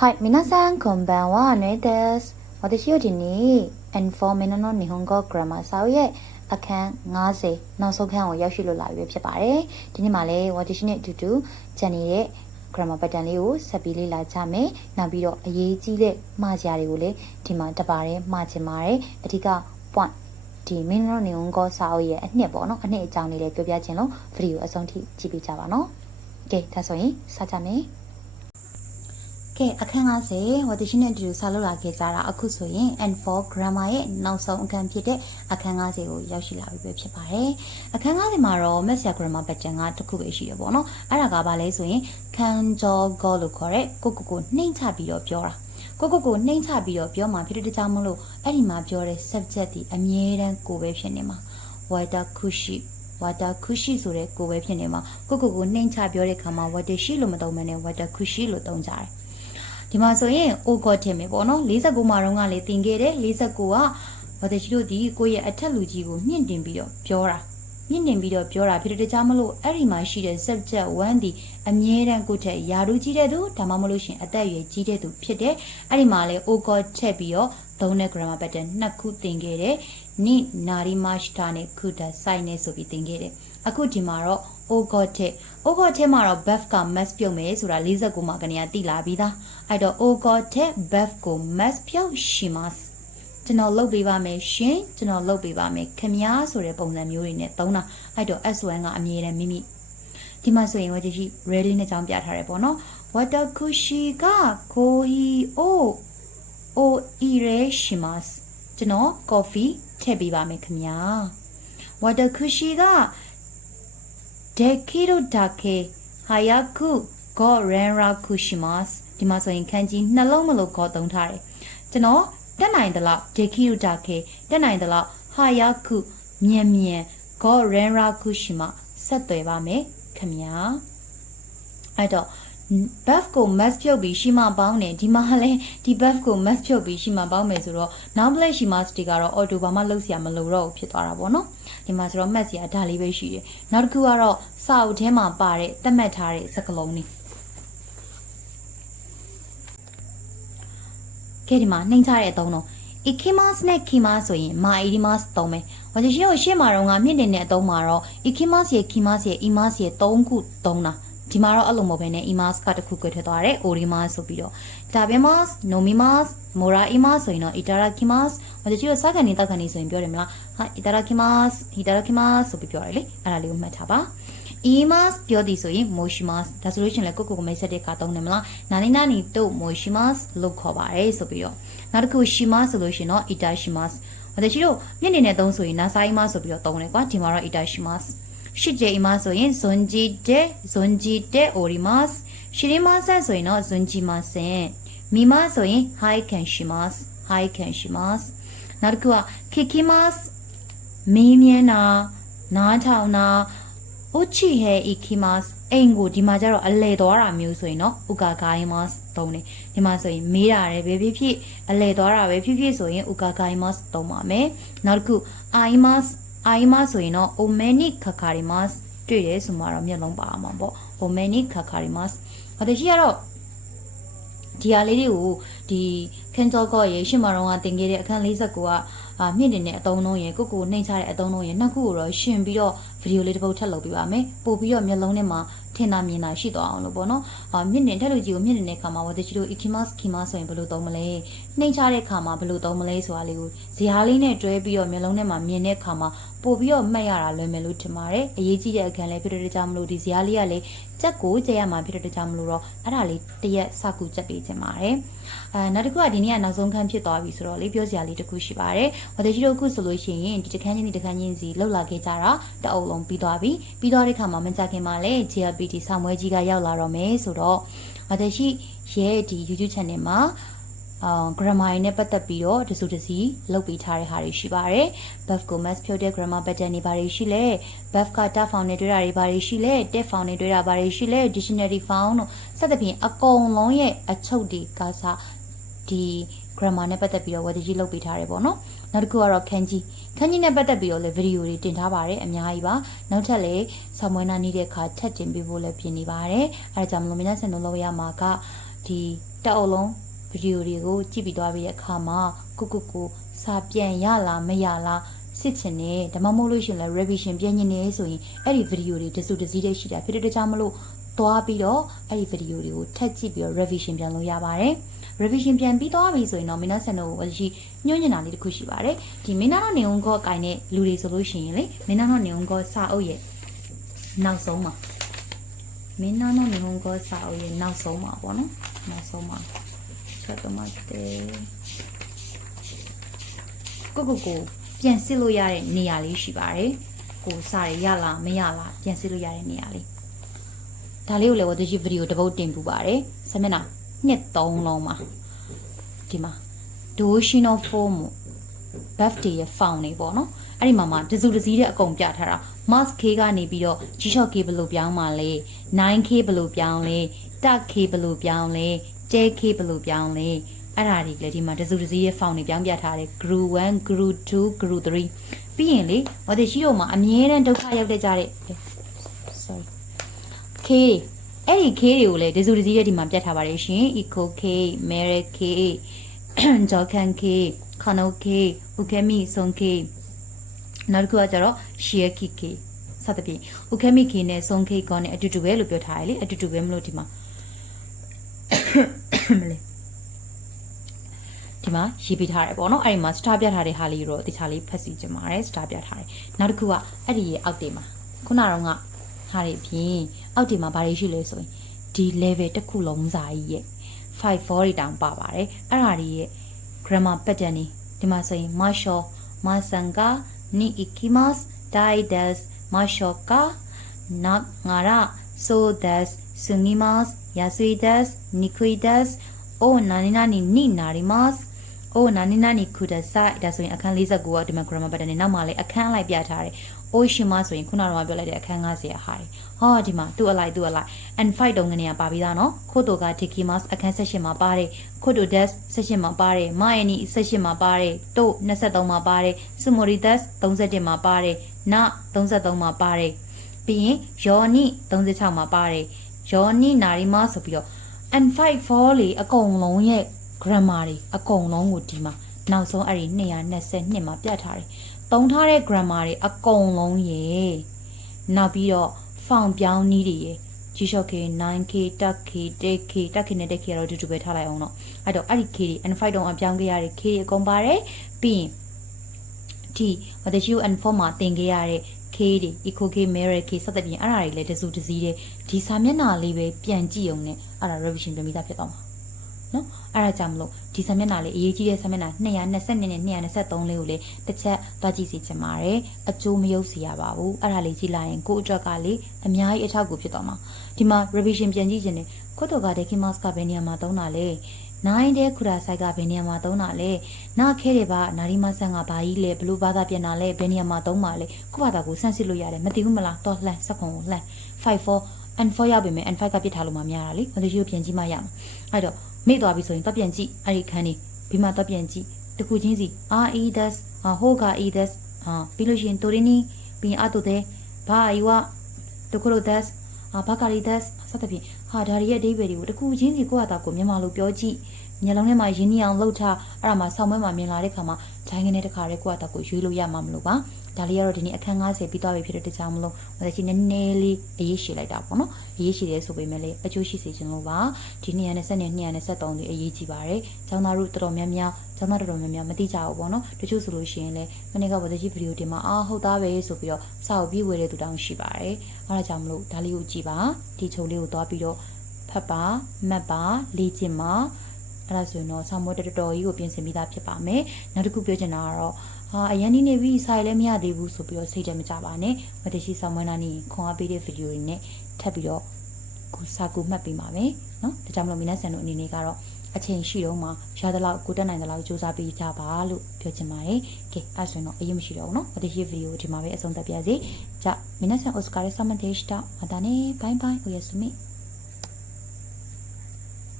はい、皆さんこんばんは、ねです。私はဒီနေ့ N4 မင်းနော်日本語 grammar စာအုပ်ရဲ့အခန်း90နောက်ဆုံးခန်းကိုရောက်ရှိလို့လာပြီပဲဖြစ်ပါတယ်။ဒီနေ့မှလည်း 私နဲ့အတူတူကျန်နေတဲ့ grammar pattern လေးကိုဆက်ပြီးလေ့လာကြမယ်။နောက်ပြီးတော့အရေးကြီးတဲ့မှားစရာတွေကိုလည်းဒီမှာတပါးရဲမှားချင်ပါတယ်။အဓိက point ဒီမင်းနော်日本語စာအုပ်ရဲ့အနှစ်ပေါ့နော်။အနှစ်အကြောင်းလေးလည်းပြောပြခြင်းလို့ဗီဒီယိုအဆုံးထိကြည့်ပေးကြပါနော်။ကဲဒါဆိုရင်စကြမယ်။ ကဲအခန်း90ဝတရှိနဲ့အတူတူစာလုပ်လာခဲ့ကြတာအခုဆိုရင် N4 grammar ရဲ့နောက်ဆုံးအခန်းဖြစ်တဲ့အခန်း90ကိုရောက်ရှိလာပြီပဲဖြစ်ပါတယ်။အခန်း90မှာတော့ Messier grammar pattern ကတစ်ခုပဲရှိတယ်ပေါ့နော်။အဲ့ဒါကဘာလဲဆိုရင်ခံကြောဂေါလို့ခေါ်တဲ့ကိုကိုကိုနှိမ့်ချပြီးတော့ပြောတာ။ကိုကိုကိုနှိမ့်ချပြီးတော့ပြောမှဖြစ်တဲ့ကြောင့်မလို့အဲ့ဒီမှာပြောတဲ့ subject ဒီအမြဲတမ်းကိုပဲဖြစ်နေမှာ။ water kushi ဝါတာခုရှိဆိုတဲ့ကိုပဲဖြစ်နေမှာကိုကိုကိုနှိမ့်ချပြောတဲ့ခါမှာဝါတာရှိလို့မသုံးမနဲ့ဝါတာခုရှိလို့သုံးကြတယ် ဒီမှာဆိုရင်အိုကော့ထင်မယ်ပေါ့နော်49မှာတော့ကလည်းတင်ခဲ့တယ်49ကဘာတရှိတို့ဒီကိုယ့်ရဲ့အထက်လူကြီးကိုမြင့်တင်ပြီးတော့ပြောတာမြင့်တင်ပြီးတော့ပြောတာဖြစ်တဲ့တခြားမလို့အဲ့ဒီမှာရှိတဲ့ subject 1ဒီအမြဲတမ်းကိုယ့်ထက်ယာတို့ကြီးတဲ့သူဒါမှမဟုတ်ရှင်အသက်အရွယ်ကြီးတဲ့သူဖြစ်တယ်အဲ့ဒီမှာလည်း o ကောထက်ပြီးတော့သုံးတဲ့ grammar pattern နှစ်ခုသင်ခဲ့တယ်နိနာရီမရှတာနဲ့ခုတာစိုက်နဲ့ဆိုပြီးသင်ခဲ့တယ်အခုဒီမှာတော့ o ကောထ က် o ကောထက်မှာတော့ buff က mass ပြုတ်မယ်ဆိုတာ49မှာကနေရတိလာပြီးသားအဲ့တော့ o ကောထက် buff ကို mass ပြုတ်ရှိますကျွန်တော်လုပ်ပေးပါမယ်ရှင်ကျွန်တော်လုပ်ပေးပါမယ်ခမားဆိုတဲ့ပုံစံမျိုးတွေနဲ့သုံးတာအဲ့တော့ S1 ကအမြဲတမ်းမိမိဒီမှာဆိုရင်ဝကြရှိ ready နဲ့ကြောင်းပြထားတယ်ပေါ့နော် watakushi ga koi o o ire shimasu ကျွန်တော် coffee ထည့်ပေးပါမယ်ခင်ဗျာ watakushi ga dekiru dake hayaku go renraku shimasu ဒီမှာဆိုရင်ခန်းကြီးနှလုံးမလို့ခေါ်သုံးထားတယ်ကျွန်တော်တက်နိုင်သလောက် dekiru dake တက်နိုင်သလောက် hayaku မြန်မြန် go renraku shima ဆက်သွယ်ပါမယ်ခင်ဗျာအဲ့တော့ buff ကို mass ဖြုတ်ပြီးရှိမှပေါင်းတယ်ဒီမှာလည်းဒီ buff ကို mass ဖြုတ်ပြီးရှိမှပေါင်းမယ်ဆိုတော့ noun play ရှိမှ stick ကတော့ auto ဘာမှလုပ်စရာမလိုတော့ဘူးဖြစ်သွားတာပေါ့နော်ဒီမှာဆိုတော့ mass ရာဒါလေးပဲရှိတယ်နောက်တစ်ခုကတော့စာအုပ်ထဲမှာပါတဲ့သတ်မှတ်ထားတဲ့စကားလုံးတွေကဲဒီမှာနှိမ့်ချတဲ့အသုံးတော့ ikimas နဲ့ kimas ဆိုရင် ma idimas သုံးမယ်။ဘာလို့ရှိလို့ရှေ့မှာတော့ငါမြင့်နေတဲ့အသုံးမှာတော့ ikimas ရဲ့ kimas ရဲ့ imas ရဲ့သုံးခုသုံးတာ။ ဒီမှာတော့အဲ့လိုမဟုတ်ဘဲနဲ့ imas ကတစ်ခုကွဲထွက်သွားတယ် orimas ဆိုပြီးတော့ tabemas nomimas moraimas ဆိုရင်တော့ itarakimas ဘာလို့ရှိလို့စကားနေတောက်ကနေဆိုရင်ပြောတယ်မလားဟာ itarakimas itarakimas ဆိုပြီးပြောရတယ်လေအဲ့ဒါလေးကိုမှတ်ထားပါ။ imas ပြောသည်ဆိုရင် moshimas ဒါဆိုလို့ရှိရင်လည်းကိုကိုကိုမိတ်ဆက်တဲ့ခါသုံးတယ်မလားနာနီနာနီတို့ moshimas လို့ခေါ်ပါတယ်ဆိုပြီးတော့နောက်တစ်ခု shimas ဆိုလို့ရှိရင်တော့ itashimas 私တို့မျက်နေနဲ့သုံးဆိုရင် nasai mas ဆိုပြီးတော့သုံးတယ်ကွာဒီမှာတော့ itashimas ရှစ်ကြိမ်မှာဆိုရင် zonji de zonji de orimas ရှိရီမဆန်ဆိုရင်တော့ zonji masen မိမဆိုရင် hai kan shimas hai kan shimas နောက်တစ်ခုက kikimas မင်းမြန်းတာနားထောင်တာ uchi he ikimas အိမ်ကိုဒီမှာကျတော့အလဲသွားတာမျိုးဆိုရင်တော့ ukagaimas သုံးတယ်ဒီမှာဆိုရင်မေးတာတယ်ပဲဖြစ်ဖြစ်အလဲသွားတာပဲဖြစ်ဖြစ်ဆိုရင် ukagaimas သုံးပါမယ်နောက်တစ်ခု aimas aimas ဆိုရင်တော့ omeni kakarimas တွေ့တယ်ဆိုမှတော့မျက်လုံးပါမှာပေါ့ omeni kakarimas ဟောတရှိကတော့ဒီဟာလေးတွေကိုဒီခင်ကျော်ကော့ရေရှင်းမတော်ကတင်ခဲ့တဲ့အခန်း49ကအာမြင့်တင်တဲ့အတုံးလုံးရေကိုကိုနှိမ့်ချတဲ့အတုံးလုံးရေနှစ်ခုကိုတော့ရှင်ပြီးတော့ဗီဒီယိုလေးတစ်ပုတ်ထပ်လုပ်ပေးပါမယ်ပို့ပြီးတော့မျက်လုံးထဲမှာထင်တာမြင်တာရှိသွားအောင်လို့ပေါ့နော်အာမြင့်တင်ထက်လူကြီးကိုမြင့်တင်တဲ့ခါမှာဝတချီတို့ ikimas kimas ဆိုရင်ဘယ်လိုသုံးမလဲနှိမ့်ချတဲ့ခါမှာဘယ်လိုသုံးမလဲဆိုတာလေးကိုဇာတ်လေးနဲ့တွဲပြီးတော့မျက်လုံးထဲမှာမြင်တဲ့ခါမှာ ပို့ပြီးတော့မှတ်ရတာလွယ်မယ်လို့ထင်ပါတယ်အရေးကြီးတဲ့အခန်းလေးဖြစ်တဲ့ကြောင့်မလို့ဒီဇာတ်လေးကလေကြက်ကိုကြက်ရမှာဖြစ်တဲ့ကြောင့်မလို့တော့အဲ့ဒါလေးတရက်စကူကြက်ပေးခြင်းပါတယ်အဲနောက်တစ်ခုကဒီနေ့ကနောက်ဆုံးခန်းဖြစ်သွားပြီဆိုတော့လေပြောစရာလေးတစ်ခုရှိပါတယ်ဝတချီတို့အခုဆိုလို့ရှိရင်ဒီတစ်ခန်းချင်းဒီတစ်ခန်းချင်းစီလောက်လာခဲ့ကြတာတအုပ်လုံးပြီးသွားပြီပြီးတော့တဲ့ခါမှာမကြခင်မှာလည်း JLPT ဆောင်းပွဲကြီးကရောက်လာတော့မယ်ဆိုတော့ဝတချီရဲ့ဒီ YouTube channel မှာ အာ grammar နဲ့ပတ်သက်ပြီးတော့တစုတစည်းလုပ်ပေးထားတဲ့ဟာတွေရှိပါတယ်။ buff ကို mass ဖြုတ်တဲ့ grammar pattern တွေဘာတွေရှိလဲ။ buff က tab found နဲ့တွေ့တာတွေဘာတွေရှိလဲ။ tab found နဲ့တွေ့တာဘာတွေရှိလဲ။ dictionary found တို့စသဖြင့်အကုန်လုံးရဲ့အချုပ်တွေကစားဒီ grammar နဲ့ပတ်သက်ပြီးတော့ဝတကြီးလုပ်ပေးထားတယ်ပေါ့နော်။နောက်တစ်ခုကတော့ခန်းကြီးခန်းကြီးနဲ့ပတ်သက်ပြီးတော့လည်းဗီဒီယိုတွေတင်ထားပါတယ်အများကြီးပါ။နောက်ထပ်လည်းဆောင်းမွေးနာနေတဲ့အခါထပ်တင်ပေးဖို့လည်းပြင်နေပါတယ်။အဲဒါကြောင့်မလို့မင်းဆက်နှလုံးလောက်ရမှာကဒီတက်အုပ်လုံးဗီ ဒီယိုတွေကိုကြည့်ပြီးသွားပြီးတဲ့အခါမှာကိုကိုကိုစာပြန်ရလားမရလားစစ်ချင်တယ်ဒါမှမဟုတ်လို့ရှရင်လဲ revision ပြန်ညင်နေဆိုရင်အဲ့ဒီဗီဒီယိုတွေတစုတစည်းတည်းရှိတာဖြစ်တဲ့တခြားမလို့သွားပြီးတော့အဲ့ဒီဗီဒီယိုတွေကိုထပ်ကြည့်ပြီးတော့ revision ပြန်လုပ်ရပါတယ် revision ပြန်ပြီးသွားပြီဆိုရင်တော့မင်းသားဆန်တို့ကိုရှိညွှန်ညင်တာလေးတစ်ခုရှိပါတယ်ဒီမင်းသားတို့နေုံကောကိုင်တဲ့လူတွေဆိုလို့ရှိရင်လေမင်းသားတို့နေုံကောစာအုပ်ရဲ့နောက်ဆုံးမှာမင်းသားတို့နေုံကောစာအုပ်ရဲ့နောက်ဆုံးမှာပေါ့နော်နောက်ဆုံးမှာ ချက်တော့မှတဲ့ကိုကိုကိုပြန်စစ်လို့ရတဲ့နေရာလေးရှိပါတယ်ကိုစာရရလားမရလားပြန်စစ်လို့ရတဲ့နေရာလေးဒါလေးကိုလည်းဝတ္တရှိဗီဒီယိုတစ်ပုတ်တင်ပူပါတယ်ဆမျက်နှာနှစ်သုံးလုံးမှာဒီမှာ Doshino form birthday ရဲ့ font နေပေါ့နော်အဲ့ဒီမှာမှာတစုတစည်းတဲ့အကုန်ပြထားတာ mask K ကနေပြီးတော့ G-Shock K ဘယ်လိုပြောင်းมาလဲ 9K ဘယ်လိုပြောင်းလဲ Dark K ဘယ်လိုပြောင်းလဲ JK ဘယ်လိုပြောင်းလဲအဲ့ဒါတွေလည်းဒီမှာတစုတစည်းရဲ့ font တွေပြောင်းပြထားတယ် group 1 group 2 group 3ပြီးရင်လေဝတ္တရှိတို့မှာအမြဲတမ်းဒုက္ခရောက်တဲ့ကြတဲ့ sorry ခေးအဲ့ဒီခေးတွေကိုလည်းဒီစုဒီစည်းရဲ့ဒီမှာပြတ်ထားပါတယ်ရှင် eco k mere k jokan k kano k ukemi son k နောက်တစ်ခုကကျတော့ share k k စသဖြင့် ukemi k နဲ့ son k ကောနဲ့အတူတူပဲလို့ပြောထားတယ်လေအတူတူပဲမလို့ဒီမှာ မလေးဒီမှာရေးပေးထားတယ်ပေါ့နော်အဲ့ဒီမှာ star ပြထားတဲ့ဟာလေးတော့တခြားလေးဖတ်စီချင်ပါတယ် star ပြထားတယ်နောက်တစ်ခုကအဲ့ဒီရဲ့အောက်တေးမှာခုနကတော့ကဟာတွေဖြင့်အောက်တေးမှာဘာတွေရှိလဲဆိုရင်ဒီ level တစ်ခုလုံးစာကြီးရဲ့5 4တွေတောင်ပါပါတယ်အဲ့ဒါတွေရဲ့ grammar pattern နေဒီမှာဆိုရင် masho masanga ni ikimasu dai des mashoka nagara so des sungimasu yasui des nikui des o nani nani ni narimasu အိုနာနီနာနီခူဒဆိုင်ဒါဆိုရင်အခန်း49ကဒီမှာ grammar pattern နဲ့နောက်မှာလည်းအခန်းလိုက်ပြထားတယ်။အိုရှင်မဆိုရင်ခုနကတော့ပြောလိုက်တဲ့အခန်း50ရာဟာတယ်။ဟောဒီမှာသူ့အလိုက်သူ့အလိုက် and fight တုံးကနေပါပြီးသားနော်။ခို့တိုက tikimas အခန်း78မှာပါတယ်။ခို့တို des 78မှာပါတယ်။မာယနီ78မှာပါတယ်။တို23မှာပါတယ်။ sumori des 31မှာပါတယ်။န33မှာပါတယ်။ပြီးရင်ယောနီ36မှာပါတယ်။ ယောနီနာရီမဆိုပြီးတော့ and fight for လေအကုန်လုံးရဲ့ grammar တွေအကုန်လုံးကိုဒီမှာနောက်ဆုံးအဲ့ဒီ222မှာပြတ်ထားတယ်။သုံးထားတဲ့ grammar တွေအကုန်လုံးရေနောက်ပြီးတော့ font ပြောင်းနည်းတွေရေ G-Shock K 9K TAC K 10K TAC K နဲ့ 10K ကတော့အတူတူပဲထားလိုက်အောင်တော့အဲ့တော့အဲ့ဒီ K တွေ N5 တုံးအပြောင်းခဲ့ရတဲ့ K တွေအကုန်ပါတယ်ပြီးရင်ဒီဝတရှိ N4 မှာသင်ခဲ့ရတဲ့ K တွေ Eco K Mirror K စသဖြင့်အဲ့ဒါတွေလည်းတစုတစည်းတဲ့ဒီစာမျက်နှာလေးပဲပြန်ကြည့်အောင်နဲ့အဲ့ဒါ revision ပြန်ပြီးသားဖြစ်သွားမှာနော်အဲ့ဒါကြောင့်မလို့ဒီစာမျက်နှာလေးအရေးကြီးတဲ့စာမျက်နှာ222နဲ့223လေးကိုလေတစ်ချက်တွားကြည့်စီချင်ပါတယ်အကျိုးမယုတ်စီရပါဘူးအဲ့ဒါလေးကြည့်လိုက်ရင်ကိုယ့်အတွက်ကလေအများကြီးအထောက်အကူဖြစ်သွားမှာဒီမှာ revision ပြန်ကြည့်ခြင်းနဲ့ခွတ်တော်က dekimas ကဘယ်နေရာမှာသုံးတာလဲ နိုင်တဲ့ခူရာဆိုင်ကဘယ်နေရာမှာသုံးတာလဲနာခဲတယ်ပါနာရီမဆန်ကဘာကြီးလဲဘလူးဘာသာပြန်တာလဲဘယ်နေရာမှာသုံးပါလဲခုဘာသာကိုဆန့်စစ်လို့ရတယ်မသိဘူးမလားတော့လှန်စက်ခွန်ကိုလှန်54 and 4ရောက်ပြီမယ် and 5ကပြစ်ထားလို့မများတာလေဘယ်လိုရှိကိုပြန်ကြည့်မှရမှာအဲ့တော့မေ့သွားပြီဆိုရင်တော့ပြန်ကြည့်အဲ့ဒီခန်းလေးပြီးမှတော့ပြန်ကြည့်တခုချင်းစီ r e das ဟိုက e das ဟာပြီးလို့ရှိရင်တိုရင်းနီပြီးရင်အတုတဲ့ဘာအီဝတခုလို့ das အာဘာကာရီ das စသဖြင့် ဟာဒါရီရဲ့အဓိပ္ပာယ်တွေကိုတခုချင်းစီကိုယ့်ဟာတာကိုမြန်မာလိုပြောကြည့်မျက်လုံးထဲမှာရင်းနှီးအောင်လှုပ်ထားအဲ့ဒါမှဆောင်းမွဲမှာမြင်လာတဲ့ခါမှာ ဂျိုင်းကနေတခါရဲကိုယ့်ဟာတာကိုရွေးလို့ရမှာမလို့ပါဒါလေးကတော့ဒီနေ့အခန်း90ပြီးသွားပြီဖြစ်တဲ့တကြောင်မလို့ဟိုတချင်နည်းနည်းလေးအရေးရှိလိုက်တာပေါ့နော်အရေးရှိတယ်ဆိုပေမဲ့လည်းအကျိုးရှိစေချင်လို့ပါဒီနေ့နဲ့ဆက်နေ223လေးအရေးကြီးပါတယ်ကျောင်းသားတို့တော်တော်များများကျောင်းသားတော်တော်များများမသိကြဘူးပေါ့နော်တချို့ဆိုလို့ရှိရင်လည်းမနေ့ကဗောတကြီးဗီဒီယိုတင်မှာအာဟုတ်သားပဲဆိုပြီးတော့စာအုပ်ပြီးဝယ်တဲ့သူတောင်ရှိပါတယ်အဲဒါကြောင့်မလို့ဒါလေးကိုကြည့်ပါဒီချုံလေးကိုသွားပြီးတော့ဖတ်ပါမှတ်ပါလေ့ကျင့်ပါ အဲ့ဒါဆိုရင်တော့ဆောင်းမွေးတော်တော်ကြီးကိုပြင်ဆင်ပြီးသားဖြစ်ပါမယ်နောက်တစ်ခုပြောချင်တာကတော့ဟာအရင်နေ့နေပြီးဆိုင်လည်းမရသေးဘူးဆိုပြီးတော့စိတ်တမကြပါနဲ့မတရှိဆောင်းမွေးနာနေခွန်အားပေးတဲ့ဗီဒီယိုတွေနဲ့ထပ်ပြီးတော့ကိုစာကူမှတ်ပေးပါမယ်နော်ဒါကြောင့်မလို့မိနက်ဆန်တို့အနေနဲ့ကတော့အချိန်ရှိတော့မှရသလောက်ကိုတက်နိုင်သလောက်စူးစမ်းပေးကြပါလို့ပြောချင်ပါတယ်။ကဲအဲ့ဆိုရင်တော့အရင်မရှိတော့ဘူးနော်။မတရှိဗီဒီယိုဒီမှာပဲအဆုံးသတ်ပါရစေ။じゃあ皆さんお疲れ様でした。またね。バイバイ。おやすみ。